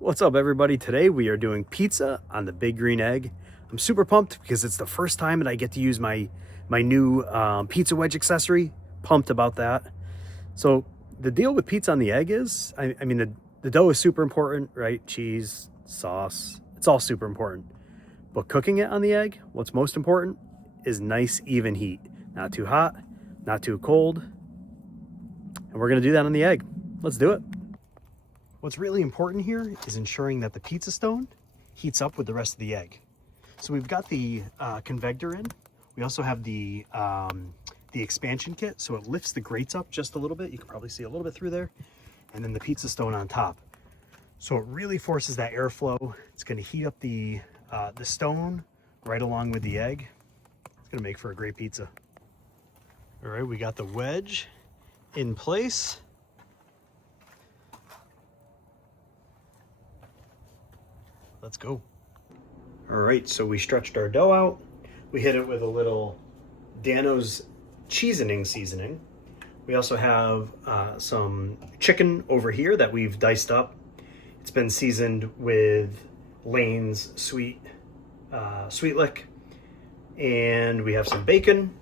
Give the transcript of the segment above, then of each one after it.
What's up, everybody? Today we are doing pizza on the Big Green Egg. I'm super pumped because it's the first time that I get to use my new pizza wedge accessory. Pumped about that. So the deal with pizza on the egg is, I mean, the dough is super important, right? Cheese, sauce, it's all super important. But cooking it on the egg, what's most important is nice, even heat. Not too hot, not too cold. And we're gonna do that on the egg. Let's do it. What's really important here is ensuring that the pizza stone heats up with the rest of the egg. So we've got the convector in. We also have the expansion kit, so it lifts the grates up just a little bit. You can probably see a little bit through there. And then the pizza stone on top. So it really forces that airflow. It's gonna heat up the stone right along with the egg. It's gonna make for a great pizza. All right, we got the wedge in place. Let's go. All right, so we stretched our dough out. We hit it with a little Dano's seasoning. We also have some chicken over here that we've diced up. It's been seasoned with Lane's sweet lick. And we have some bacon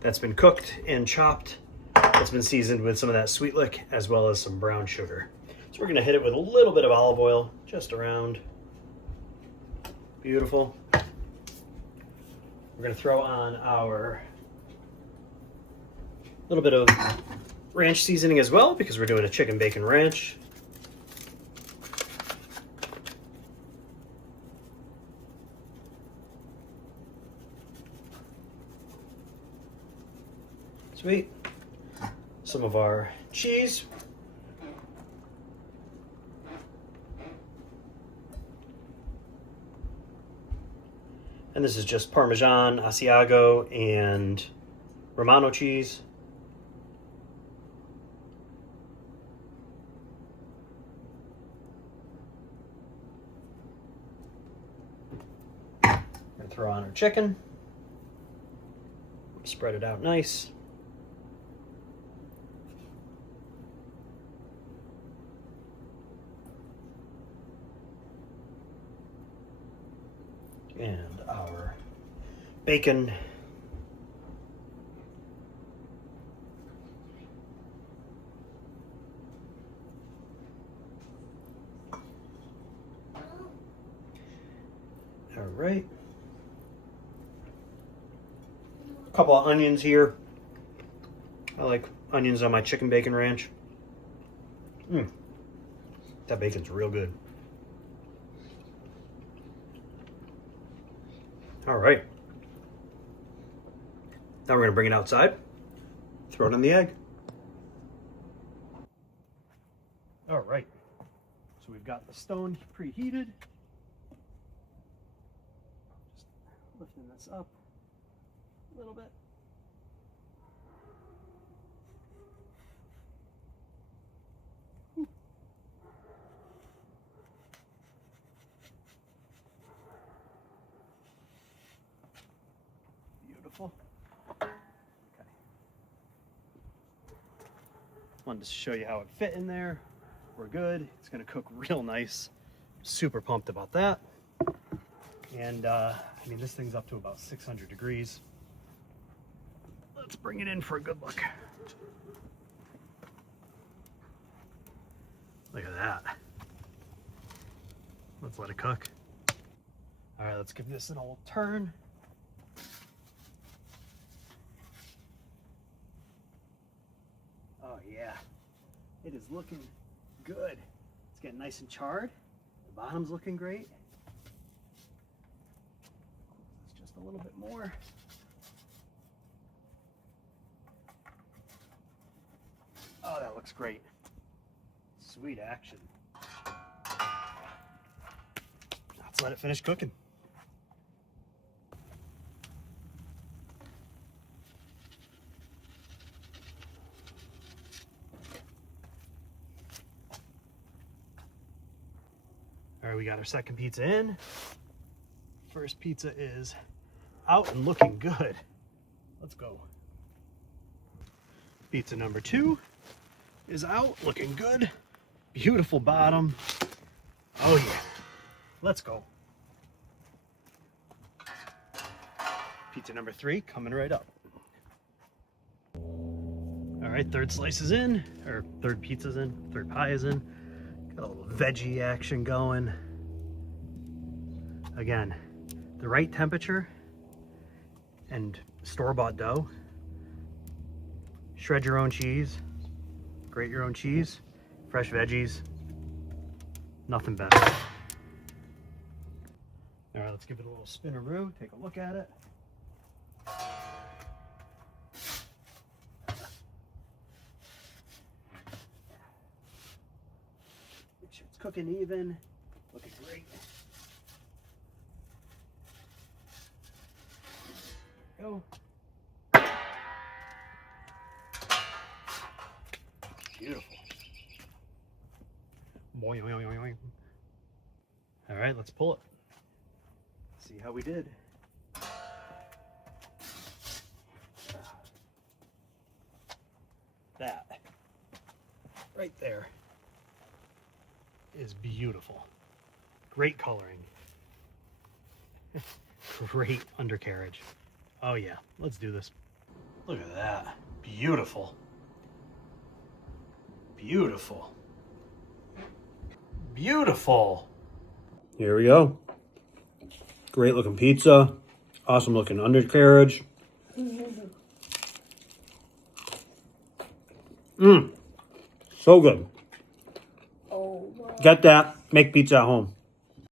that's been cooked and chopped. It's been seasoned with some of that sweet lick as well as some brown sugar. So we're gonna hit it with a little bit of olive oil just around. Beautiful. We're gonna throw on our little bit of ranch seasoning as well because we're doing a chicken bacon ranch. Sweet. Some of our cheese. And this is just Parmesan, Asiago, and Romano cheese. Gonna throw on our chicken. Spread it out nice. And our bacon. All right. A couple of onions here. I like onions on my chicken bacon ranch. That bacon's real good. All right. Now we're gonna bring it outside, throw it on the egg. All right. So we've got the stone preheated. Just lifting this up a little bit. Beautiful. Okay. Wanted to show you how it fit in there. We're good. It's gonna cook real nice. Super pumped about that. And I mean, this thing's up to about 600 degrees. Let's bring it in for a good look. Look at that. Let's let it cook. All right, let's give this an old turn. Oh yeah, it is looking good. It's getting nice and charred. The bottom's looking great. It's just a little bit more. Oh, that looks great. Sweet action. Let's let it finish cooking. All right, we got our second pizza in. First pizza is out and looking good. Let's go. Pizza number 2 is out, looking good. Beautiful bottom. Oh yeah. Let's go. Pizza number 3 coming right up. All right, third slice is in, or third pizza's in, third pie is in. Got a little veggie action going. Again, the right temperature and store-bought dough. Shred your own cheese, grate your own cheese, fresh veggies, nothing better. All right, let's give it a little spinaroo, take a look at it. Make sure it's cooking even, looking great. Go. Beautiful. Boing, boing, boing, boing. All right, let's pull it. See how we did. That right there is beautiful. Great coloring. Great undercarriage. Oh yeah, let's do this. Look at that. Beautiful. Beautiful. Beautiful. Here we go. Great looking pizza. Awesome looking undercarriage. So good. Get that. Make pizza at home.